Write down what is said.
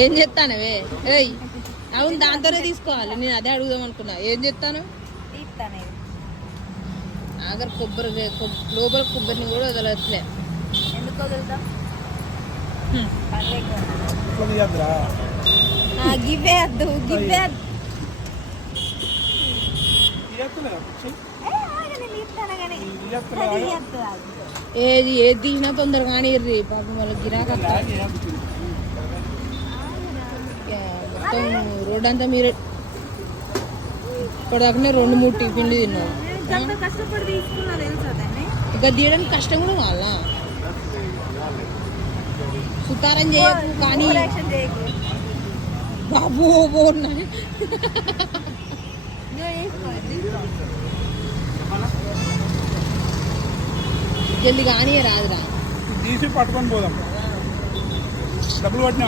ఏం చెప్తానవే ఏయ్ అవును దాంతోనే తీసుకోవాలి నేను అదే అడుగుదాం అనుకున్నా ఏం చెప్తాను ఆఖరి కొబ్బరి లోపల కొబ్బరిని కూడా వదలట్లే ఎందుకు వదులుతా గివ్వే వద్దు గివ్వే ఏది తీసినా తొందరగా కానిర్రి పాపం వాళ్ళ గిరాక మొత్తం రోడ్ అంతా మీరే ఇప్పటిదాకానే 2-3 టిఫిన్లు తిన్నావు కష్టపడి తీసుకున్నా తెలుసా దాన్ని ఇక తీయడానికి కష్టం కూడా వాళ్ళ సుతారం చేయకు కానీ బాబు బాగున్నాయి జల్ది కానీ రాదురా తీసి పట్టుకొని పోదాం డబ్బులు పట్టిన